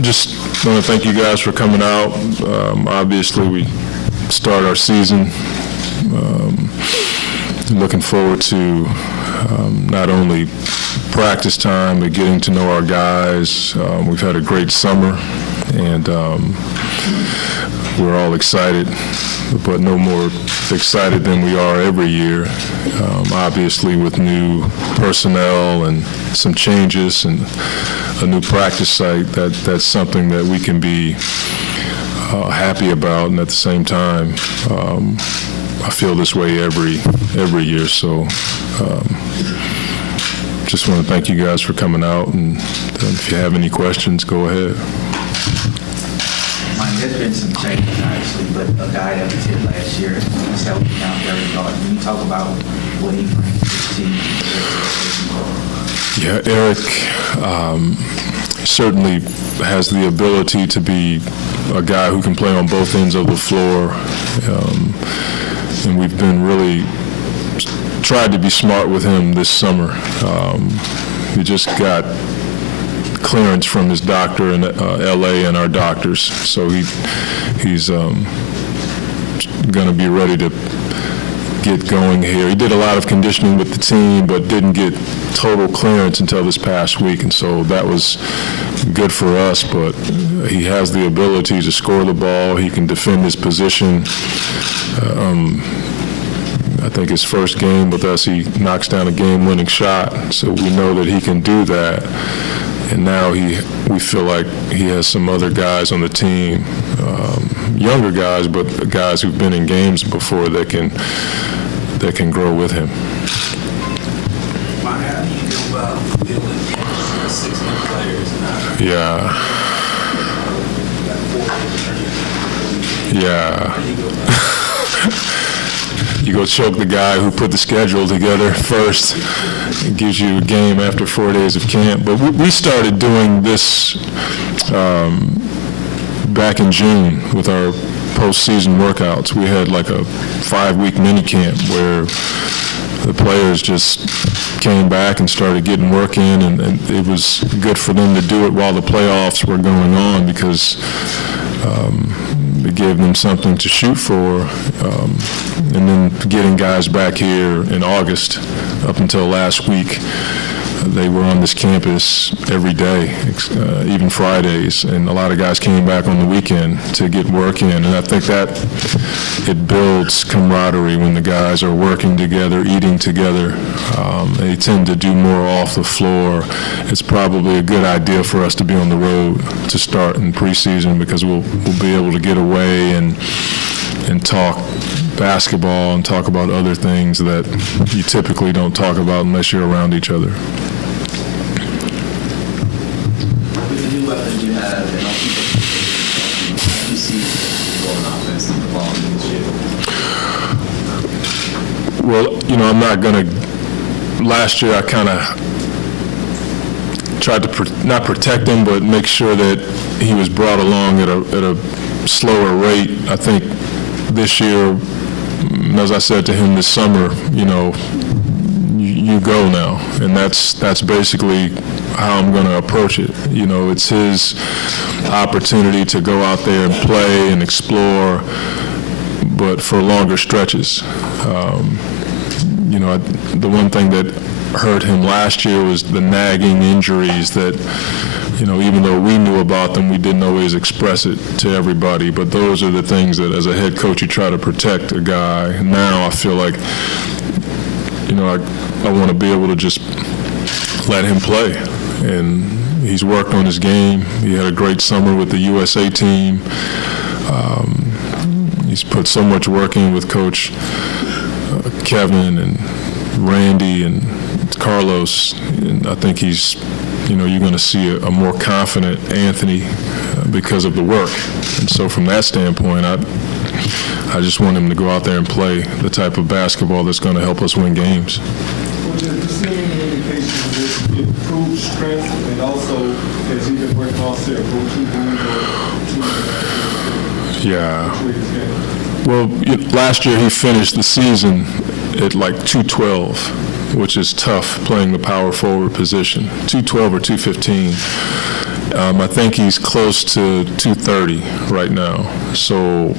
Just want to thank you guys for coming out. Obviously, we start our season. Looking forward to not only practice time, but getting to know our guys. We've had a great summer, and we're all excited, but no more excited than we are every year. Obviously, with new personnel and some changes and a new practice site, that's something that we can be happy about, and at the same time, I feel this way every year. So just want to thank you guys for coming out, and if you have any questions, go ahead. There's been some changes, obviously, but a guy that was here last year is helping out very hard. Can you talk about what he brings to the team? Yeah, Eric certainly has the ability to be a guy who can play on both ends of the floor, and we've been really tried to be smart with him this summer. He just got clearance from his doctor in L.A. and our doctors, so he's going to be ready to get going here. He did a lot of conditioning with the team, but didn't get total clearance until this past week, and so that was good for us. But he has the ability to score the ball. He can defend his position. I think his first game with us, he knocks down a game-winning shot, so we know that he can do that. And now we feel like he has some other guys on the team, younger guys, but guys who've been in games before that can grow with him. How do you go about building 6 new players? You go choke the guy who put the schedule together first. It gives you a game after 4 days of camp. But we started doing this back in June with our postseason workouts. We had like a 5-week mini camp where the players just came back and started getting work in, and it was good for them to do it while the playoffs were going on, because it gave them something to shoot for. And then getting guys back here in August, up until last week, they were on this campus every day, even Fridays, and a lot of guys came back on the weekend to get work in. And I think that it builds camaraderie when the guys are working together, eating together. They tend to do more off the floor. It's probably a good idea for us to be on the road to start in preseason, because we'll be able to get away and talk basketball and talk about other things that you typically don't talk about unless you're around each other. With the new weapons you have, and all people, you see going offense and the ball in the Well, I'm not going to. Last year, I kind of tried to not protect him, but make sure that he was brought along at a slower rate. I think this year, as I said to him this summer, you go now, and that's basically how I'm going to approach it. It's his opportunity to go out there and play and explore, but for longer stretches. The one thing that hurt him last year was the nagging injuries that, even though we knew about them, we didn't always express it to everybody. But those are the things that, as a head coach, you try to protect a guy. Now I feel like, I want to be able to just let him play. And he's worked on his game. He had a great summer with the USA team. He's put so much work in with Coach Kevin and Randy and Carlos. And I think he's, you're going to see a more confident Anthony because of the work. And so from that standpoint, I just want him to go out there and play the type of basketball that's going to help us win games. Well, does this seem any indication of this improved strength, and also has he been working off their go-to Yeah. Well, last year he finished the season at like 212, which is tough playing the power forward position, 212 or 215. I think he's close to 230 right now. So,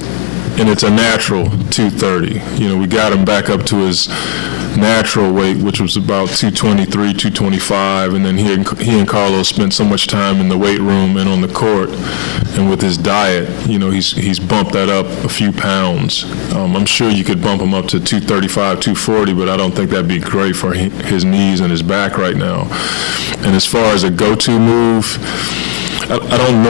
and it's a natural 230. You know, we got him back up to his natural weight, which was about 223, 225, and then he and Carlos spent so much time in the weight room and on the court, and with his diet, you know, he's bumped that up a few pounds. I'm sure you could bump him up to 235, 240, but I don't think that'd be great for his knees and his back right now. And as far as a go-to move, I don't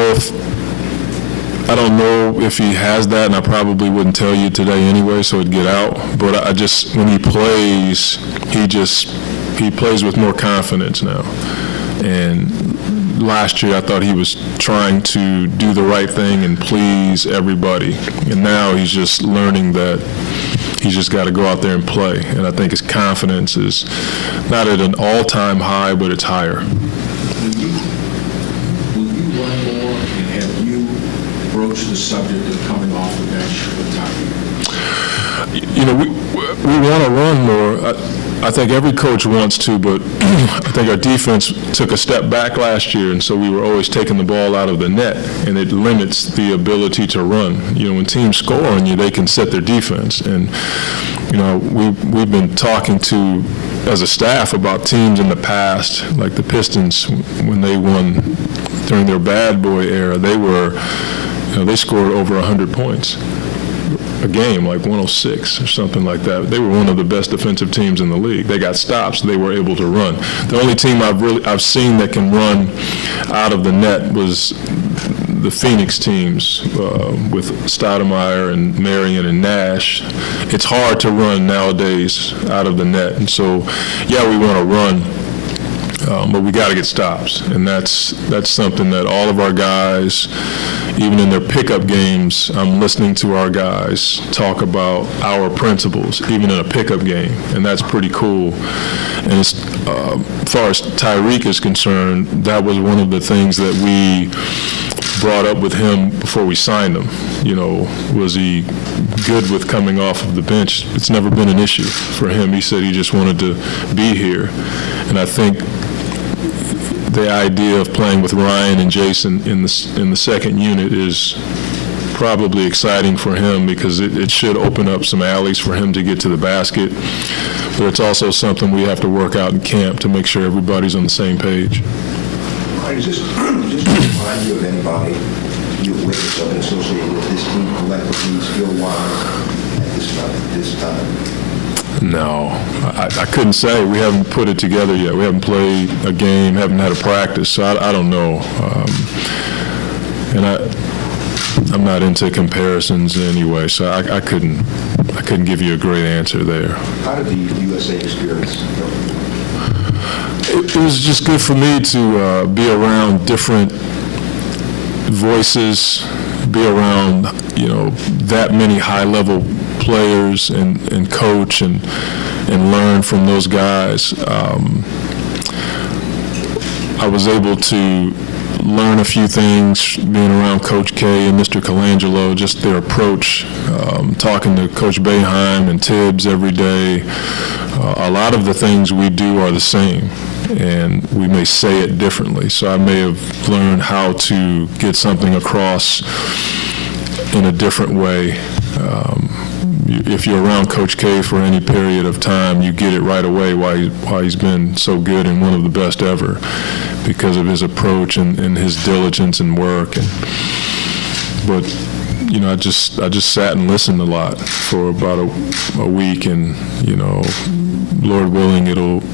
know if he has that, and I probably wouldn't tell you today anyway, so it'd get out. But I just, when he plays, he plays with more confidence now. And last year I thought he was trying to do the right thing and please everybody. And now he's just learning that he's just got to go out there and play. And I think his confidence is not at an all-time high, but it's higher. The subject of coming off the bench with Tyreek? You know, we want to run more. I think every coach wants to, but I think our defense took a step back last year, and so we were always taking the ball out of the net, and it limits the ability to run. You know, when teams score on you, they can set their defense. And, you know, we've been talking to, as a staff, about teams in the past, like the Pistons, when they won during their bad boy era, they scored over 100 points a game, like 106 or something like that. They were one of the best defensive teams in the league. They got stops. They were able to run. The only team I've seen that can run out of the net was the Phoenix teams with Stoudemire and Marion and Nash. It's hard to run nowadays out of the net. And so, yeah, we want to run. But we got to get stops, and that's something that all of our guys, even in their pickup games, I'm listening to our guys talk about our principles, even in a pickup game, and that's pretty cool. And as far as Tyreek is concerned, that was one of the things that we brought up with him before we signed him. You know, was he good with coming off of the bench? It's never been an issue for him. He said he just wanted to be here, and I think the idea of playing with Ryan and Jason in the second unit is probably exciting for him, because it should open up some alleys for him to get to the basket. But it's also something we have to work out in camp to make sure everybody's on the same page. Right, just remind you of anybody you witnessed or associated with this team collectively, skill-wise, at this time? No, I couldn't say. We haven't put it together yet. We haven't played a game, haven't had a practice, so I don't know. And I'm not into comparisons anyway, so I couldn't give you a great answer there. How did the USA experience go? It was just good for me to be around different voices, be around, you know, that many high-level players and coach and learn from those guys. I was able to learn a few things being around Coach K and Mr. Colangelo, just their approach, talking to Coach Boeheim and Tibbs every day. A lot of the things we do are the same, and we may say it differently. So I may have learned how to get something across in a different way. If you're around Coach K for any period of time, you get it right away why he's been so good and one of the best ever, because of his approach and his diligence and work. But you know, I just sat and listened a lot for about a week, and you know, Lord willing, it'll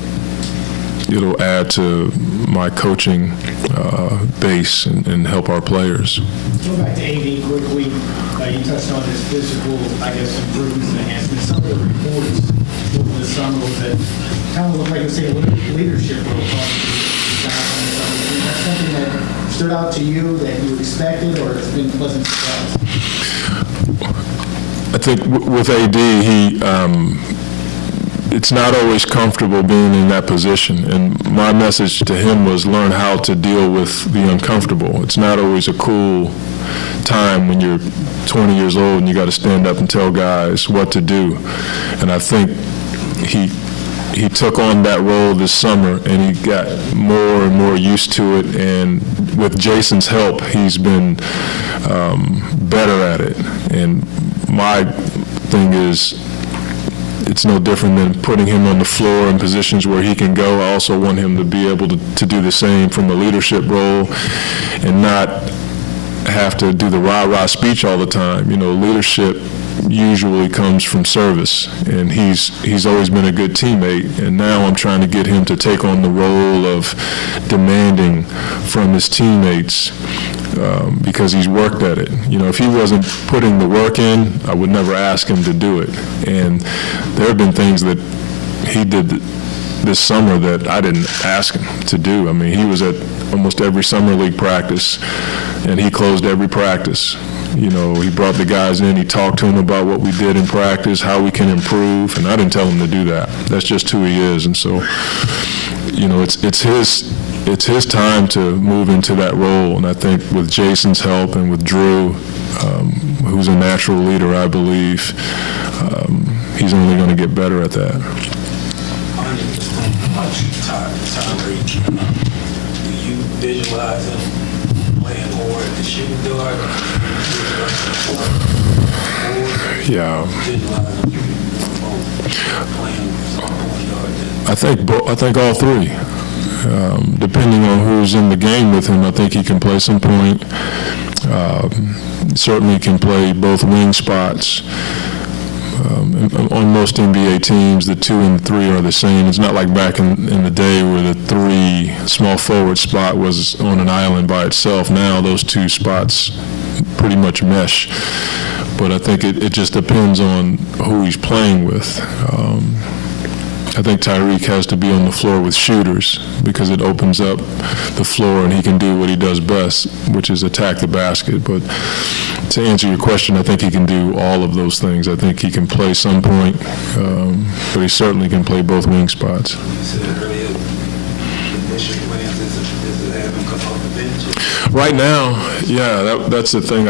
add to my coaching base and help our players. Go back to AD quickly. You touched on his physical, I guess, improvements and enhancements. Some of the reports over the summer that kind of looked like, let's say, a leadership role. Is that something that stood out to you that you expected, or it's been a pleasant surprise? I think with AD, it's not always comfortable being in that position, and my message to him was learn how to deal with the uncomfortable. It's not always a cool time when you're 20 years old and you got to stand up and tell guys what to do. And I think he he took on that role this summer, and he got more and more used to it. And with Jason's help, he's been better at it. And my thing is, it's no different than putting him on the floor in positions where he can go. I also want him to be able to do the same from a leadership role and not have to do the rah-rah speech all the time. You know, leadership usually comes from service, and he's always been a good teammate, and now I'm trying to get him to take on the role of demanding from his teammates because he's worked at it. You know, if he wasn't putting the work in, I would never ask him to do it. And there have been things that he did this summer that I didn't ask him to do. I mean, he was at almost every summer league practice, and he closed every practice. You know, he brought the guys in, he talked to them about what we did in practice, how we can improve, and I didn't tell him to do that. That's just who he is. And so, you know, it's his time to move into that role. And I think with Jason's help and with Drew, who's a natural leader, I believe, he's only going to get better at that. Do you visualize him playing more at the shooting guard? Yeah. I think all three. Depending on who's in the game with him, I think he can play some point. Certainly can play both wing spots. On most NBA teams, the 2 and 3 are the same. It's not like back in the day where the 3 small forward spot was on an island by itself. Now those 2 spots pretty much mesh. But I think it just depends on who he's playing with. I think Tyreek has to be on the floor with shooters because it opens up the floor and he can do what he does best, which is attack the basket. But to answer your question, I think he can do all of those things. I think he can play some point, but he certainly can play both wing spots. Right now, yeah, that's the thing.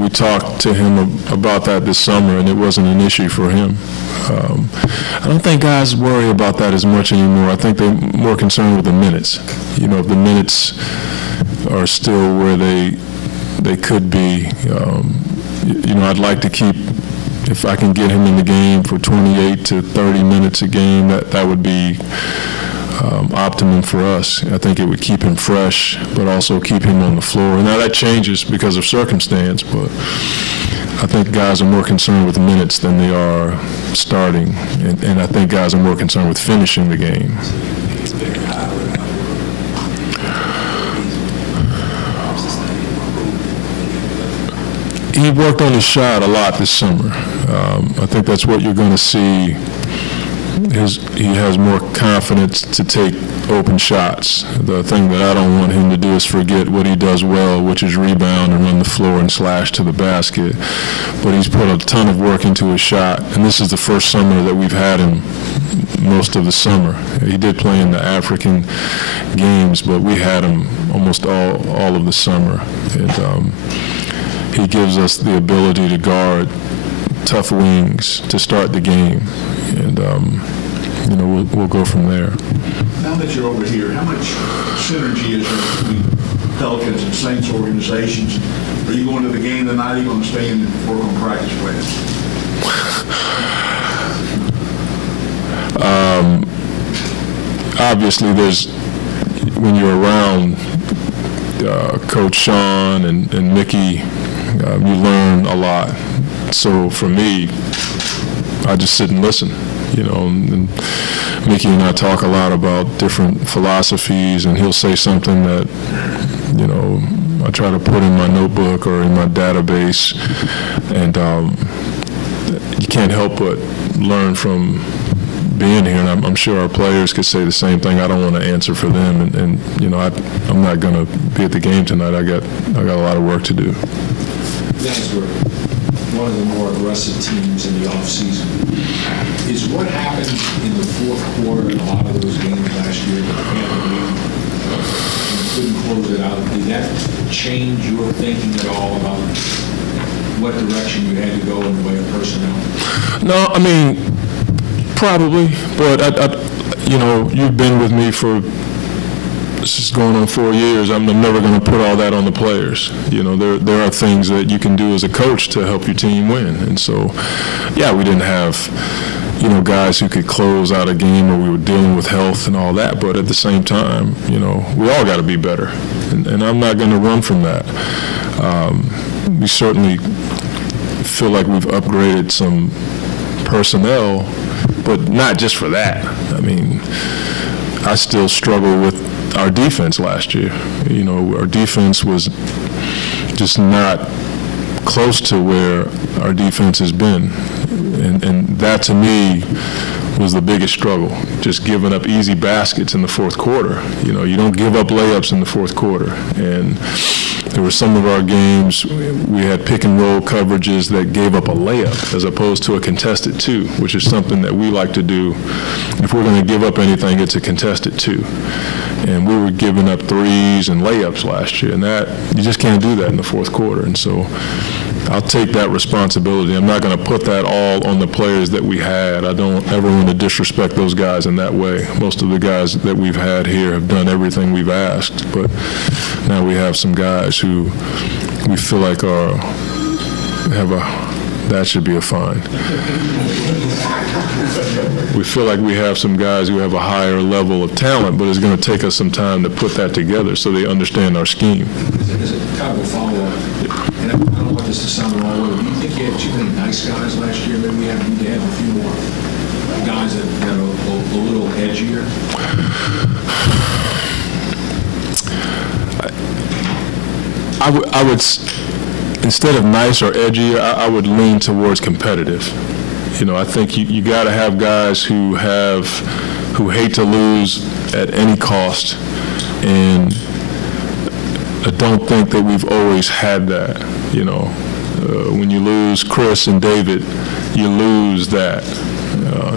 We talked to him about that this summer, and it wasn't an issue for him. I don't think guys worry about that as much anymore. I think they're more concerned with the minutes. If the minutes are still where they could be, I'd like to keep, if I can get him in the game for 28 to 30 minutes a game, that would be optimum for us. I think it would keep him fresh, but also keep him on the floor. Now that changes because of circumstance, but I think guys are more concerned with minutes than they are starting, and I think guys are more concerned with finishing the game. He worked on his shot a lot this summer. I think that's what you're going to see. He has more confidence to take open shots. The thing that I don't want him to do is forget what he does well, which is rebound and run the floor and slash to the basket. But he's put a ton of work into his shot, and this is the first summer that we've had him most of the summer. He did play in the African games, but we had him almost all of the summer. And he gives us the ability to guard tough wings to start the game. And we'll go from there. Now that you're over here, how much synergy is there between Pelicans and Saints organizations? Are you going to the game tonight? Are you going to stay in and work on practice plans? Obviously, when you're around Coach Sean and Mickey, you learn a lot. So for me, I just sit and listen, and Mickey and I talk a lot about different philosophies, and he'll say something that, I try to put in my notebook or in my database, and you can't help but learn from being here, and I'm sure our players could say the same thing. I don't want to answer for them, and I'm not going to be at the game tonight. I got a lot of work to do. Guys were one of the more aggressive teams in the offseason. Is what happened in the fourth quarter in a lot of those games last year couldn't close it out? Did that change your thinking at all about what direction you had to go in the way of personnel? No, Probably, but you know, you've been with me for, this is going on 4 years. I'm never going to put all that on the players. You know, there are things that you can do as a coach to help your team win. And so, yeah, we didn't have, you know, guys who could close out a game where we were dealing with health and all that. But at the same time, you know, we all got to be better. And I'm not going to run from that. We certainly feel like we've upgraded some personnel, but not just for that. I mean, I still struggle with our defense last year. You know, our defense was just not close to where our defense has been. And that, to me, was the biggest struggle, just giving up easy baskets in the fourth quarter. You know, you don't give up layups in the fourth quarter. And there were some of our games, we had pick and roll coverages that gave up a layup as opposed to a contested two, which is something that we like to do. If we're going to give up anything, it's a contested two. And we were giving up threes and layups last year, and that, you just can't do that in the fourth quarter. And so I'll take that responsibility. I'm not going to put that all on the players that we had. I don't ever want to disrespect those guys in that way. Most of the guys that we've had here have done everything we've asked, but now we have some guys who we feel like that should be a fine. We feel like we have some guys who have a higher level of talent, but it's going to take us some time to put that together so they understand our scheme. As a kind of a follow-up, and I don't want this to sound the wrong way, do you think you had too many nice guys last year? Maybe we need to have a few more guys that are a little edgier? I would, instead of nice or edgy, I would lean towards competitive. You know, I think you got to have guys who hate to lose at any cost, and I don't think that we've always had that. You know, when you lose Chris and David, you lose that,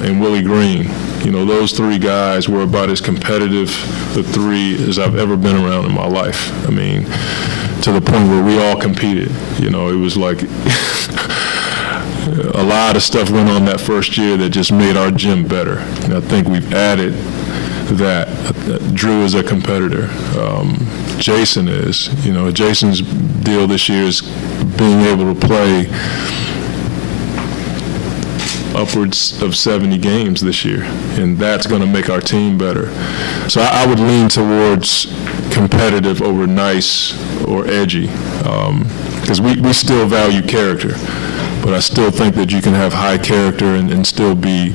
and Willie Green. You know, those three guys were about as competitive, the three, as I've ever been around in my life. I mean, to the point where we all competed. You know, it was like a lot of stuff went on that first year that just made our gym better. And I think we've added that. Drew is a competitor. Jason is. You know, Jason's deal this year is being able to play upwards of 70 games this year, and that's going to make our team better. So I would lean towards competitive over nice or edgy, because we still value character, but I still think that you can have high character and still be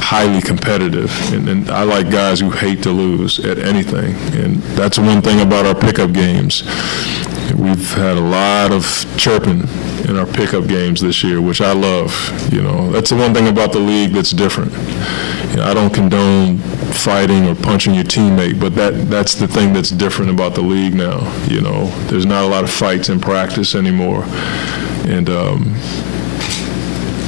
highly competitive, and I like guys who hate to lose at anything, and that's one thing about our pickup games. We've had a lot of chirping in our pickup games this year, which I love. You know, that's the one thing about the league that's different. You know, I don't condone fighting or punching your teammate, but that's the thing that's different about the league now. You know, there's not a lot of fights in practice anymore, and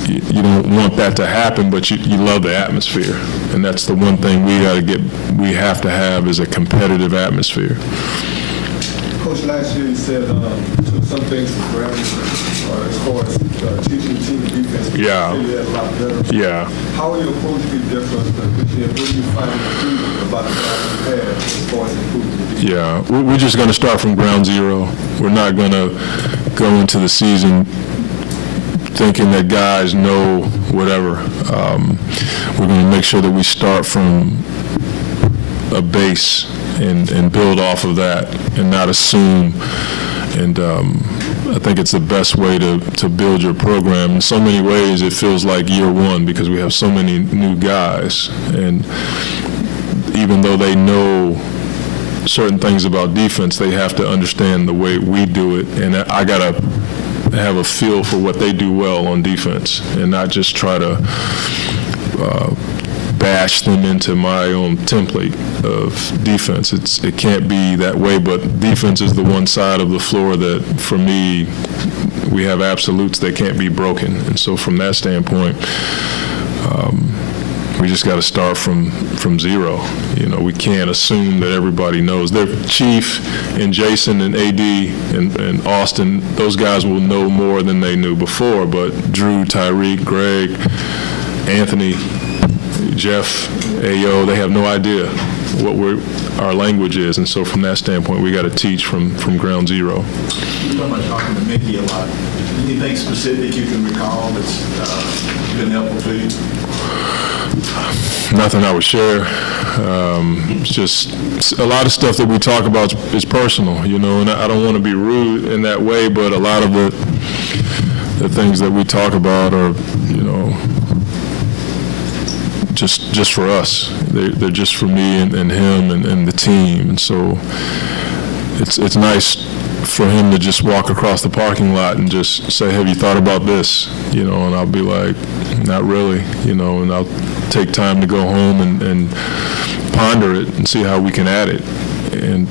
you don't want that to happen, but you love the atmosphere, and that's the one thing we have to have is a competitive atmosphere. Coach, last year you said took some things for granted as far as teaching the team defense. Yeah. You had a lot better. Yeah. How will your approach be different this year? What do you find about the guys you had as far as improving the defense? Yeah, we're just going to start from ground zero. We're not going to go into the season thinking that guys know whatever. We're going to make sure that we start from a base and build off of that and not assume. And I think it's the best way to build your program. In so many ways, it feels like year one because we have so many new guys. And even though they know certain things about defense, they have to understand the way we do it. And I got to have a feel for what they do well on defense and not just try to bash them into my own template of defense. It can't be that way, but defense is the one side of the floor that, for me, we have absolutes that can't be broken. And so from that standpoint, we just got to start from zero. You know, we can't assume that everybody knows. Their Chief and Jason and AD and Austin, those guys will know more than they knew before, but Drew, Tyreek, Greg, Anthony, Jeff, Ayo, they have no idea what our language is, and so from that standpoint, we got to teach from ground zero. You're talking about talking to Mickey a lot. Anything specific you can recall that's been helpful to you? Nothing I would share. It's just a lot of stuff that we talk about is personal, you know, and I don't want to be rude in that way, but a lot of the things that we talk about are, you know, just for us. They're just for me and him and the team. And so it's nice for him to just walk across the parking lot and just say, have you thought about this? You know, and I'll be like, not really, you know, and I'll take time to go home and ponder it and see how we can add it. And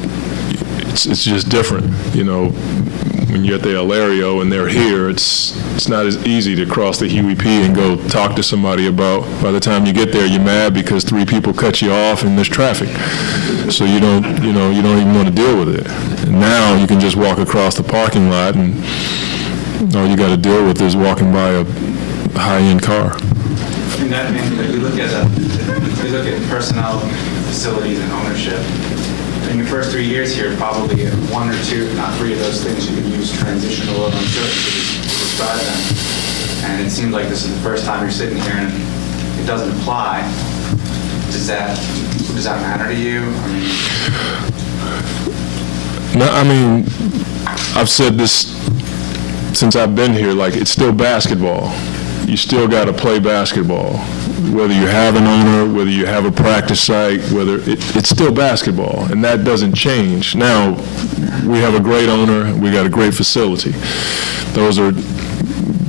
it's just different, you know. When you're at the Alario and they're here, it's not as easy to cross the Huey P and go talk to somebody about. By the time you get there, you're mad because 3 people cut you off and there's traffic. So you don't even want to deal with it. And now you can just walk across the parking lot and all you got to deal with is walking by a high-end car. And that means that we look at personnel, facilities, and ownership. In your first 3 years here, probably 1 or 2, if not 3 of those things, you could use transitional or uncertainty to describe them. And it seems like this is the first time you're sitting here and it doesn't apply. Does that matter to you? I mean, I've said this since I've been here, like, it's still basketball. You still got to play basketball. Whether you have an owner, whether you have a practice site, it's still basketball, and that doesn't change. Now, we have a great owner, we got a great facility. Those are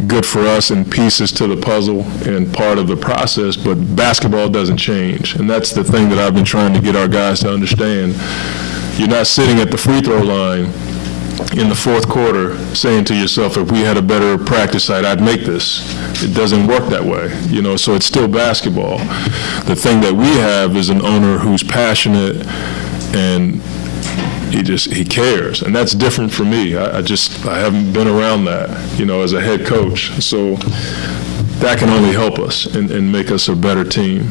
good for us and pieces to the puzzle and part of the process, but basketball doesn't change. And that's the thing that I've been trying to get our guys to understand. You're not sitting at the free throw line in the 4th quarter saying to yourself, if we had a better practice site, I'd make this. It doesn't work that way, you know, so it's still basketball. The thing that we have is an owner who's passionate and he cares, and that's different for me. I haven't been around that, you know, as a head coach. So that can only help us and make us a better team.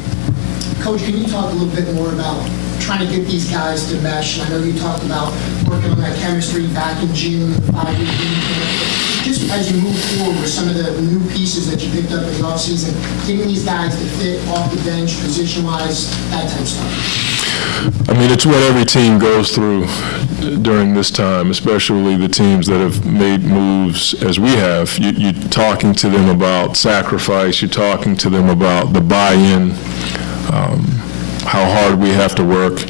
Coach, can you talk a little bit more about trying to get these guys to mesh? I know you talked about working on that chemistry back in June, the 5-week camp. Just as you move forward with some of the new pieces that you picked up in the offseason, getting these guys to fit off the bench, position-wise, that type of stuff. I mean, it's what every team goes through during this time, especially the teams that have made moves as we have. You're talking to them about sacrifice. You're talking to them about the buy-in, how hard we have to work.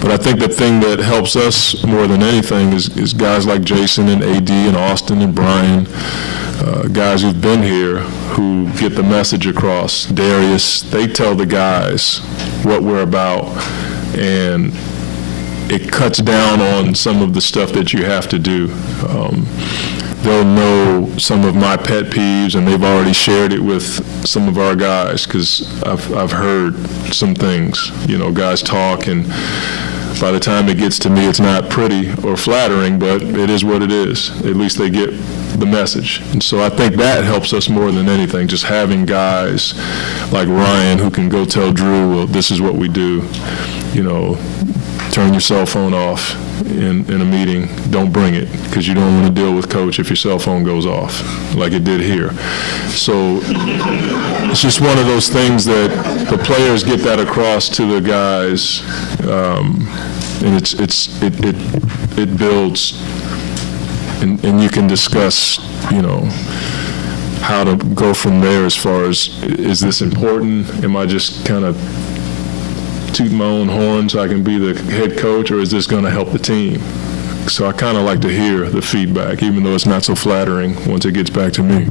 But I think the thing that helps us more than anything is guys like Jason and AD and Austin and Brian, guys who've been here who get the message across. Darius, they tell the guys what we're about, and it cuts down on some of the stuff that you have to do. They'll know some of my pet peeves, and they've already shared it with some of our guys because I've heard some things. You know, guys talk, and by the time it gets to me, it's not pretty or flattering, but it is what it is. At least they get the message. And so I think that helps us more than anything, just having guys like Ryan who can go tell Drew, well, this is what we do. You know, turn your cell phone off in a meeting. Don't bring it, because you don't want to deal with coach if your cell phone goes off, like it did here. So it's just one of those things that the players get that across to the guys, and it builds, and you can discuss, you know, how to go from there as far as, is this important? Am I just kind of tooting my own horn so I can be the head coach, or is this going to help the team? So I kind of like to hear the feedback, even though it's not so flattering once it gets back to me.